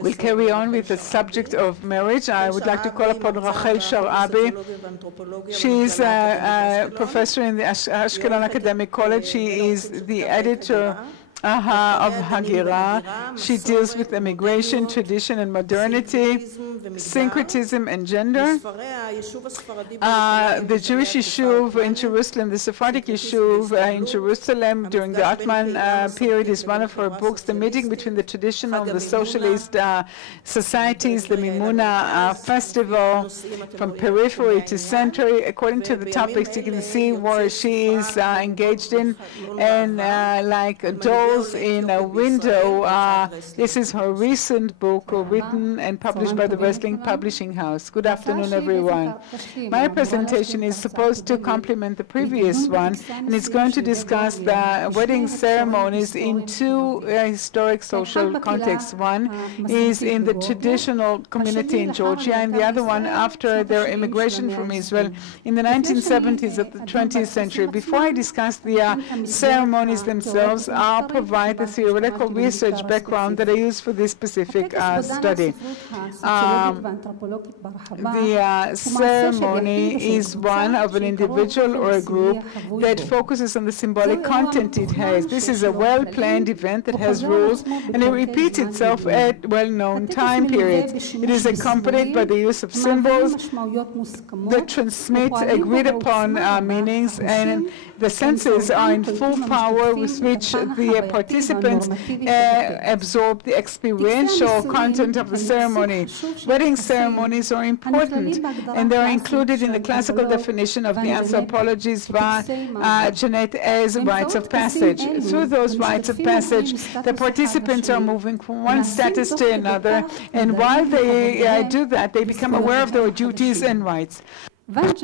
We'll carry on with the subject of marriage. I would like to call upon Rachel Sharaby. She's a professor in the Ashkelon Academic College. She is the editor of Hagira. She deals with immigration, tradition and modernity, syncretism and gender. The Jewish Yishuv in Jerusalem, the Sephardic Yishuv in Jerusalem during the Ottoman period is one of her books. The meeting between the traditional and the socialist societies, the Mimuna festival, from periphery to center. According to the topics, you can see where she is engaged in, and like dolls in a window. This is her recent book, written and published by the Wrestling Publishing House. Good afternoon, everyone. My presentation is supposed to complement the previous one, and it's going to discuss the wedding ceremonies in two historic social contexts. One is in the traditional community in Georgia, and the other one after their immigration from Israel in the 1970s of the 20th century. Before I discuss the ceremonies themselves, I'll provide the theoretical research background that I use for this specific study. The ceremony is one of an individual or a group that focuses on the symbolic content it has. This is a well-planned event that has rules, and it repeats itself at well-known time periods. It is accompanied by the use of symbols that transmit agreed-upon meanings, and the senses are in full power with which the participants absorb the experiential content of the ceremony. Wedding ceremonies are important, and they are included in the classical definition of the anthropologists by Yanetz as rites of passage. Through those rites of passage, the participants are moving from one status to another, and while they do that, they become aware of their duties and rights. Van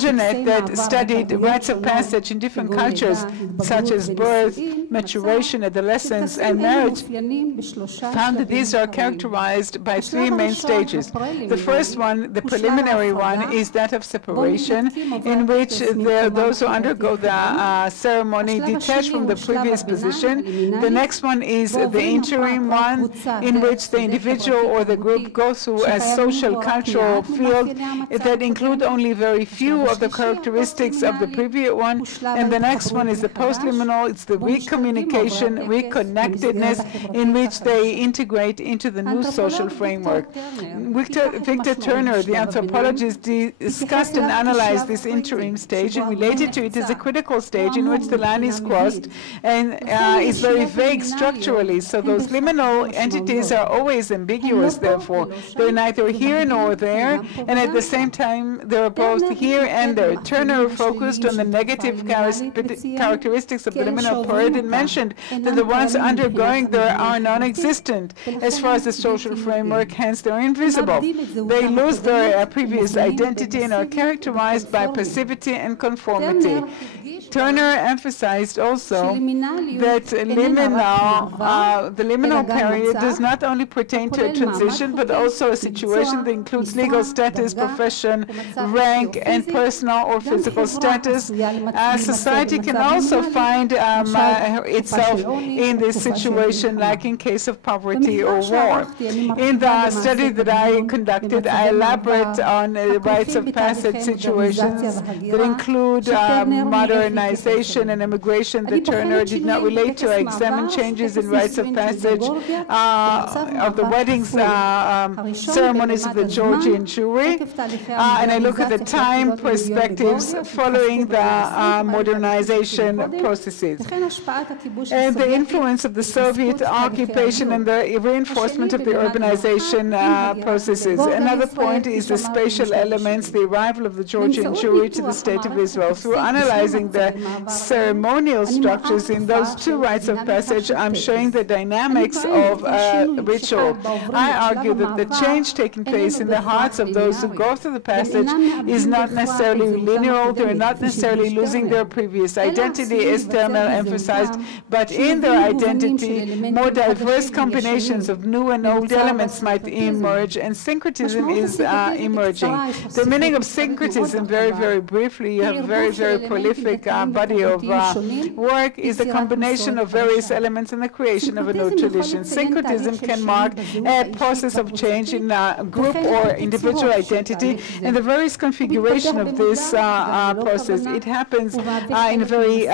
Janet, that studied rites of passage in different cultures, such as birth, maturation, adolescence, and marriage, found that these are characterized by three main stages. The first one, the preliminary one, is that of separation, in which those who undergo the ceremony detach from the previous position. The next one is the interim one, in which the individual or the group go through a social, cultural field that include only very few of the characteristics of the previous one. And the next one is the postliminal. It's the recommunication, reconnectedness, in which they integrate into the new social framework. Victor Turner, the anthropologist, discussed and analyzed this interim stage and related to it as a critical stage in which the line is crossed and is very vague structurally. So those liminal entities are always ambiguous, therefore. They're neither here nor there, and at the same time, they're both here and there. Turner focused on the negative characteristics of the liminal period and mentioned that the ones undergoing there are non-existent as far as the social framework, hence they're invisible. They lose their previous identity and are characterized by passivity and conformity. Turner emphasized also that the liminal period does not only pertain to a transition, but also a situation that includes legal status, profession, rank, and personal or physical status. Society can also find itself in this situation, like in case of poverty or war. In the study that I conducted, I elaborate on rites of passage situations that include modernization and immigration that Turner did not relate to. I examined changes in rites of passage of the weddings ceremonies of the Georgian Jewry, and I look at the time perspectives following the modernization processes, and the influence of the Soviet occupation and the reinforcement of the urbanization processes. Another point is the spatial elements, the arrival of the Georgian Jewry to the State of Israel. Through analyzing the ceremonial structures in those two rites of passage, I'm showing the dynamics of ritual. I argue that the change taking place in the hearts of those who go through the passage is not necessarily linear. They're not necessarily losing their previous identity, as Termel emphasized, but in their identity, more diverse combinations of new and old elements might emerge, and syncretism is emerging. The meaning of syncretism, very, very briefly, you have a very, very prolific body of work, is the combination of various elements in the creation of a new tradition. Syncretism can mark a process of change in a group or individual identity, and the various configuration of this process. It happens in a very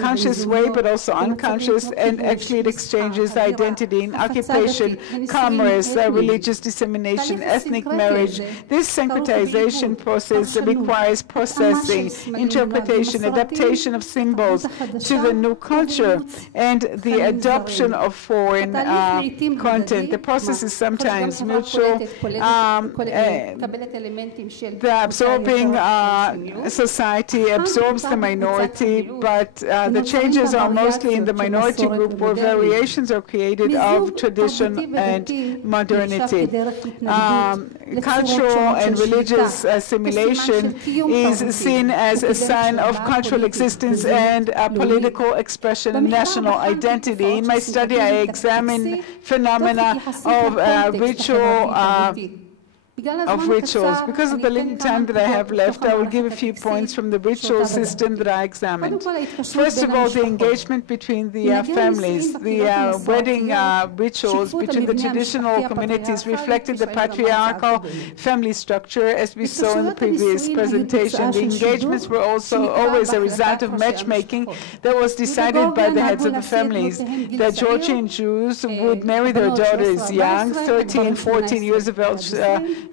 conscious way, but also unconscious, and actually it exchanges identity in occupation, commerce, religious dissemination, ethnic marriage. This syncretization process requires processing, interpretation, adaptation of symbols to the new culture, and the adoption of foreign content. The process is sometimes mutual. The absorbing society absorbs the minority, but the changes are mostly in the minority group, where variations are created of tradition and modernity. Cultural and religious assimilation is seen as a sign of cultural existence and a political expression of national identity. In my study, I examine phenomena of rituals. Because of the little time that I have left, I will give a few points from the ritual system that I examined. First of all, the engagement between the families. The wedding rituals between the traditional communities reflected the patriarchal family structure, as we saw in the previous presentation. The engagements were also always a result of matchmaking that was decided by the heads of the families. The Georgian Jews would marry their daughters young, 13, 14 years of age,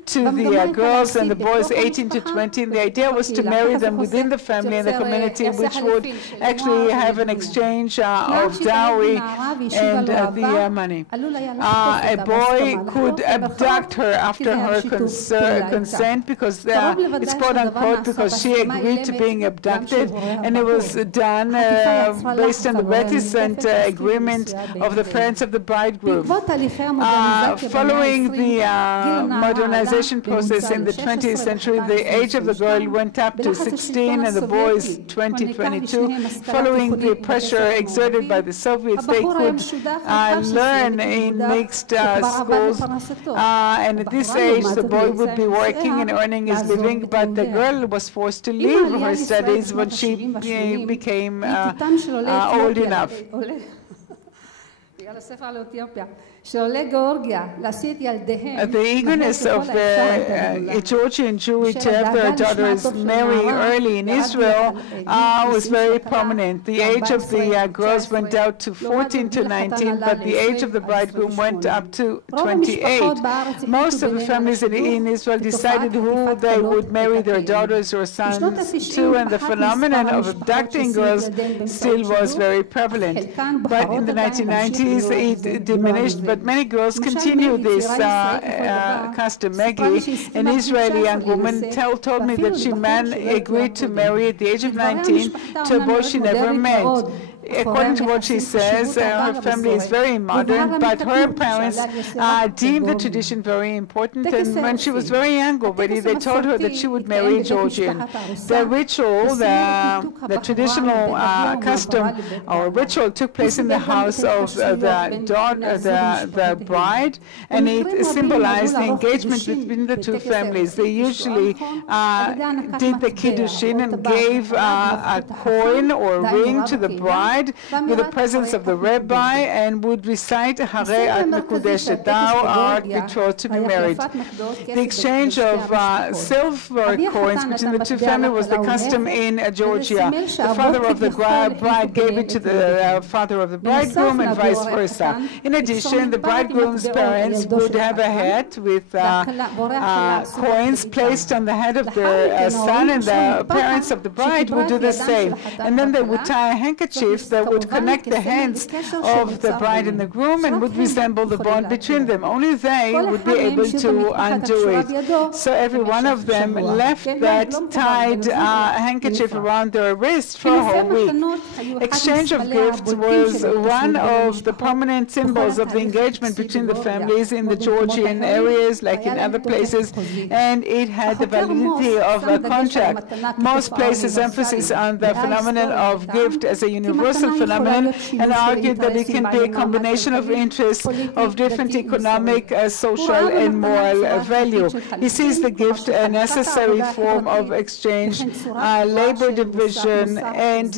to the girls, and the boys 18 to 20. And the idea was to marry them within the family and the community, which would actually have an exchange of dowry and the money. A boy could abduct her after her consent, because it's quote unquote because she agreed to being abducted, and it was done based on the reticent agreement of the parents of the bridegroom. Following the modernization process in the 20th century, the age of the girl went up to 16 and the boys 20, 22. Following the pressure exerted by the Soviets, they could learn in mixed schools, and at this age the boy would be working and earning his living, but the girl was forced to leave her studies when she became old enough. The eagerness of the Georgian Jews to have their daughters marry early in Israel was very prominent. The age of the girls went down to 14 to 19, but the age of the bridegroom went up to 28. Most of the families in Israel decided who they would marry their daughters or sons to, and the phenomenon of abducting girls still was very prevalent. But in the 1990s, it diminished, but many girls continue this custom. Maggie, an Israeli young woman, told me that she agreed to marry at the age of 19 to a boy she never met. According to what she says, her family is very modern, but her parents deemed the tradition very important, and when she was very young already, they told her that she would marry a Georgian. The ritual, the traditional custom or ritual took place in the house of the bride, and it symbolized the engagement between the two families. They usually did the Kiddushin and gave a coin or ring to the bride with the presence of the rabbi, and would recite Hare at Mekudeshet, thou art betrothed to be married. The exchange of silver coins between the two families was the custom in Georgia. The father of the bride gave it to the father of the bridegroom, and vice versa. In addition, the bridegroom's parents would have a hat with coins placed on the head of their son, and the parents of the bride would do the same. And then they would tie a handkerchief that would connect the hands of the bride and the groom and would resemble the bond between them. Only they would be able to undo it. So every one of them left that tied handkerchief around their wrist for a whole week. Exchange of gifts was one of the prominent symbols of the engagement between the families in the Georgian areas, like in other places, and it had the validity of a contract. Most places emphasis on the phenomenon of gift as a universal phenomenon and argued that it can be a combination of interests of different economic, social, and moral value. He sees the gift a necessary form of exchange, labor division, and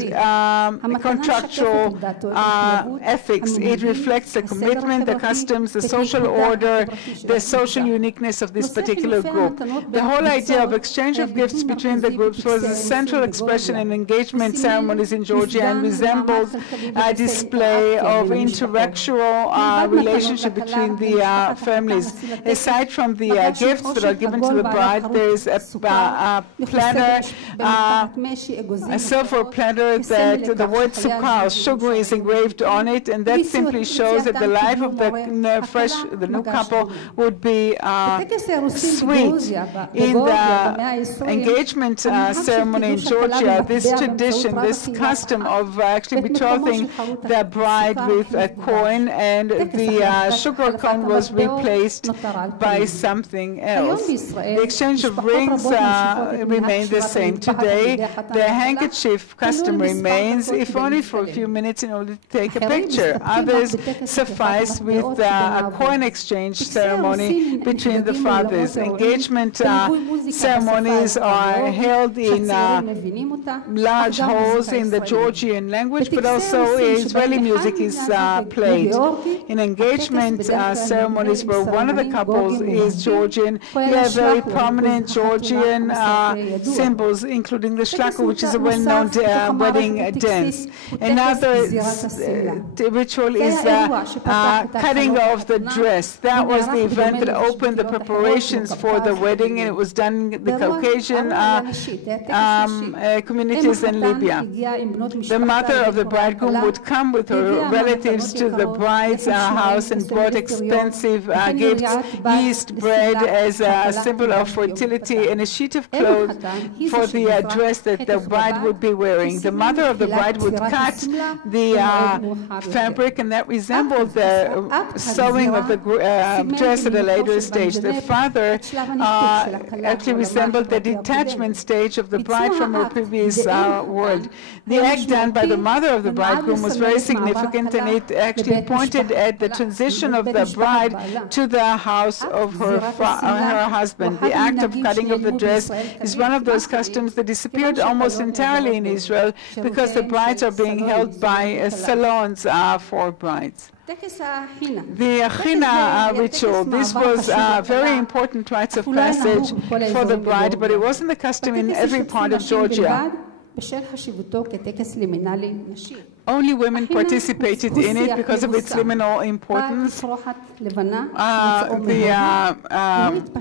contractual ethics. It reflects the commitment, the customs, the social order, the social uniqueness of this particular group. The whole idea of exchange of gifts between the groups was a central expression in engagement ceremonies in Georgia and resembled a display of interactual relationship between the families. Aside from the gifts that are given to the bride, there is a planner, a silver planner that the word sukkar, sugar, is engraved on it, and that simply shows that the life of the new couple would be sweet. In the engagement ceremony in Georgia, this tradition, this custom of actually betrothing the bride with a coin, and the sugar cone was replaced by something else. The exchange of rings remained the same. Today, the handkerchief custom remains, if only for a few minutes in order to take a picture. Others suffice with a coin exchange ceremony between the fathers. Engagement ceremonies are held in large halls in the Georgian language, but also Israeli music is played. In engagement ceremonies where one of the couples is Georgian, you have very prominent Georgian symbols, including the shlaka, which is a well-known wedding dance. Another ritual is cutting of the dress. That was the event that opened the preparations for the wedding, and it was done in the Caucasian communities in Libya. The mother of the bridegroom would come with her relatives to the bride's house and brought expensive gifts, yeast, bread as a symbol of fertility, and a sheet of cloth for the dress that the bride would be wearing. The mother of the bride would cut the fabric, and that resembled the sewing of the dress at a later stage. The father actually resembled the detachment stage of the bride from her previous world. The act done by the mother of the bridegroom was very significant, and it actually pointed at the transition of the bride to the house of her husband. The act of cutting of the dress is one of those customs that disappeared almost entirely in Israel because the brides are being held by salons for brides. The China ritual, this was a very important rites of passage for the bride, but it wasn't the custom in every part of Georgia. Only women participated in it because of its liminal importance. The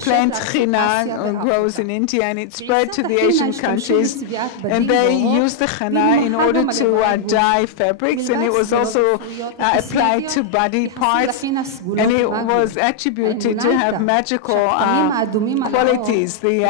plant china grows in India, and it spread to the Asian countries, and they used the henna in order to dye fabrics, and it was also applied to body parts, and it was attributed to have magical qualities. The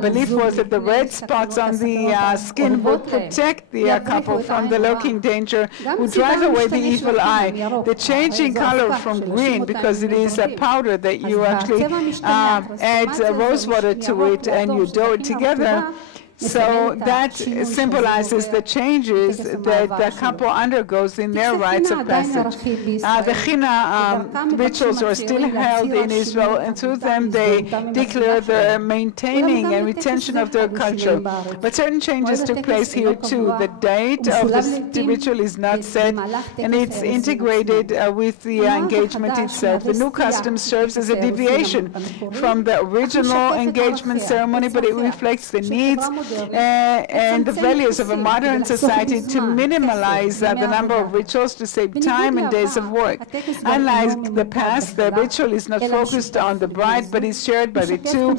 belief was that the red spots on the skin would protect the couple from the lurking danger, would drive away the evil eye. The changing color from green, because it is a powder that you actually add rose water to it and you dough it together. So that symbolizes the changes that the couple undergoes in their rites of passage. The China rituals are still held in Israel, and through them they declare the maintaining and retention of their culture. But certain changes took place here too. The date of the ritual is not set, and it's integrated with the engagement itself. The new custom serves as a deviation from the original engagement ceremony, but it reflects the needs and the values of a modern society to minimize the number of rituals to save time and days of work. Unlike the past, the ritual is not focused on the bride, but is shared by the two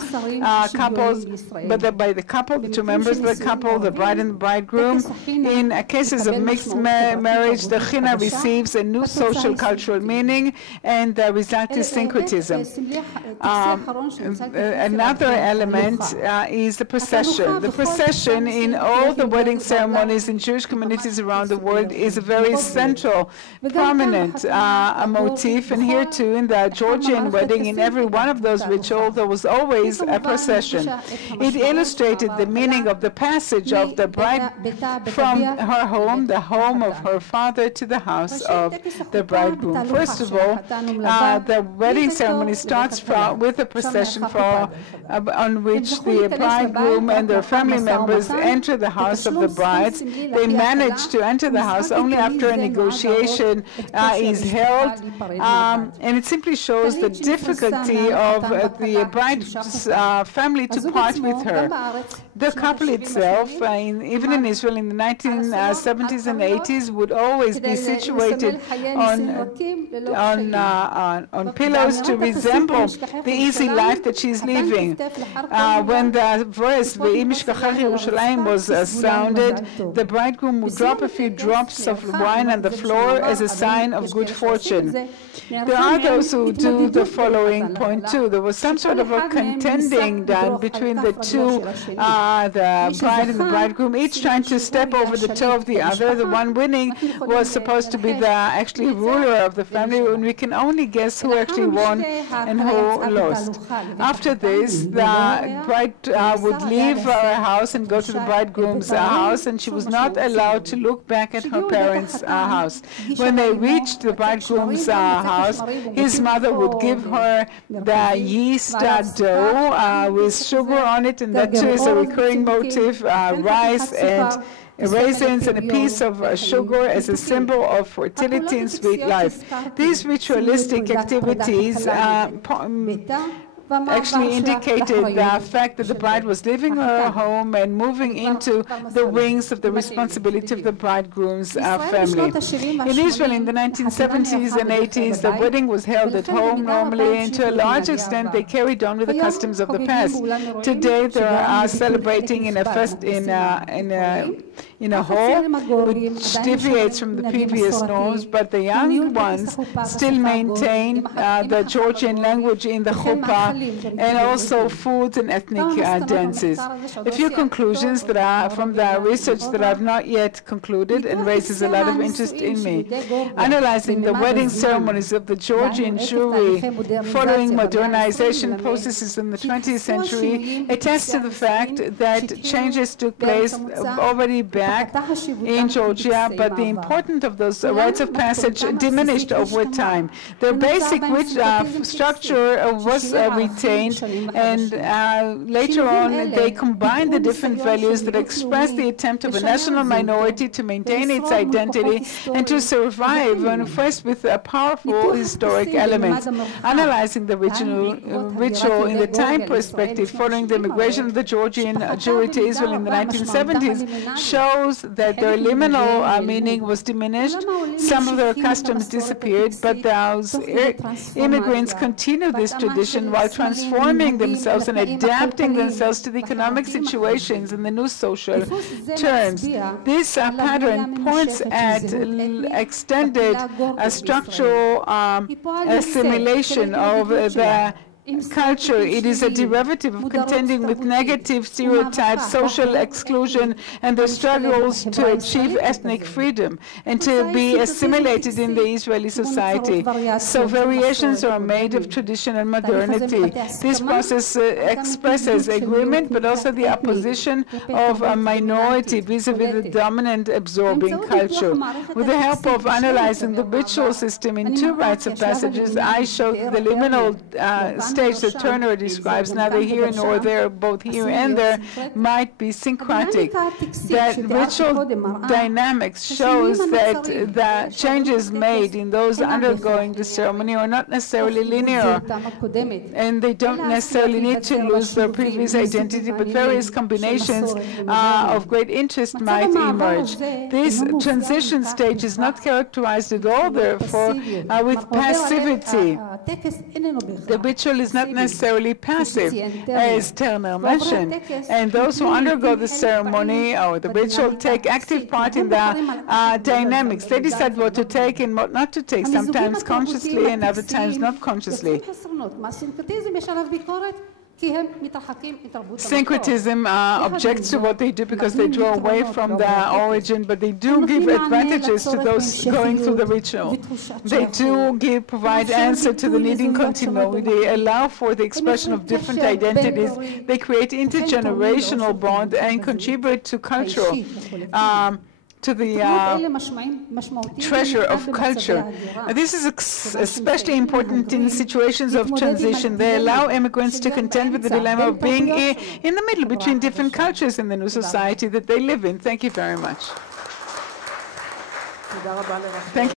couples, by the couple, the two members of the couple, the bride and the bridegroom. In cases of mixed marriage, the china receives a new social cultural meaning, and the result is syncretism. Another element is the procession. The procession in all the wedding ceremonies in Jewish communities around the world is a very central, prominent motif, and here too in the Georgian wedding, in every one of those rituals, there was always a procession. It illustrated the meaning of the passage of the bride from her home, the home of her father, to the house of the bridegroom. First of all, the wedding ceremony starts with a procession on which the bridegroom and their family members enter the house of the brides. They manage to enter the house only after a negotiation is held, and it simply shows the difficulty of the bride's family to part with her. The couple itself, even in Israel in the 1970s and 80s, would always be situated on pillows to resemble the easy life that she's living. When the verse "Ve'im ishkachach Yerushalayim" was sounded, the bridegroom would drop a few drops of wine on the floor as a sign of good fortune. There are those who do the following point too. There was some sort of a contending done between the two, the bride and the bridegroom, each trying to step over the toe of the other. The one winning was supposed to be the actually ruler of the family, and we can only guess who actually won and who lost. After this, the bride would leave her house and go to the bridegroom's house, and she was not allowed to look back at her parents' house. When they reached the bridegroom's house, his mother would give her the yeast dough with sugar on it, and that too is a recurring motif, rice and raisins and a piece of sugar as a symbol of fertility and sweet life. These ritualistic activities actually indicated the fact that the bride was leaving her home and moving into the wings of the responsibility of the bridegroom's family. In Israel in the 1970s and 80s, the wedding was held at home normally, and to a large extent they carried on with the customs of the past. Today they are celebrating in a hall which deviates from the previous norms, but the young ones still maintain the Georgian language in the chuppah, and also foods and ethnic dances. A few conclusions that are from the research that I've not yet concluded and raises a lot of interest in me. Analyzing the wedding ceremonies of the Georgian Jewry following modernization processes in the 20th century attests to the fact that changes took place already back in Georgia, but the importance of those rites of passage diminished over time. Their basic structure was retained, and later on they combined the different values that express the attempt of a national minority to maintain its identity and to survive when faced with powerful historic elements. Analyzing the ritual in the time perspective following the immigration of the Georgian Jewry to Israel in the 1970s shows that their liminal meaning was diminished. Some of their customs disappeared, but those immigrants continued this tradition while transforming themselves and adapting themselves to the economic situations and the new social terms. This pattern points at extended structural assimilation of the culture. It is a derivative of contending with negative stereotypes, social exclusion, and the struggles to achieve ethnic freedom and to be assimilated in the Israeli society. So variations are made of tradition and modernity. This process expresses agreement, but also the opposition of a minority vis-a-vis the dominant absorbing culture. With the help of analyzing the ritual system in two rites of passages, I showed the liminal stage that Turner describes, neither here nor there, both here and there, might be syncretic. That ritual dynamics shows that the changes made in those undergoing the ceremony are not necessarily linear, and they don't necessarily need to lose their previous identity, but various combinations of great interest might emerge. This transition stage is not characterized at all, therefore, with passivity. The ritual is not necessarily passive, as Turner mentioned, and those who undergo the ceremony or the ritual take active part in the dynamics. They decide what to take and what not to take, sometimes consciously and other times not consciously. Syncretism objects to what they do because they draw away from the origin, but they do give advantages to those going through the ritual. They do provide answer to the needing continuity. They allow for the expression of different identities. They create intergenerational bond and contribute to cultural to the treasure of culture. This is especially important in situations of transition. They allow immigrants to contend with the dilemma of being in the middle between different cultures in the new society that they live in. Thank you very much. Thank you.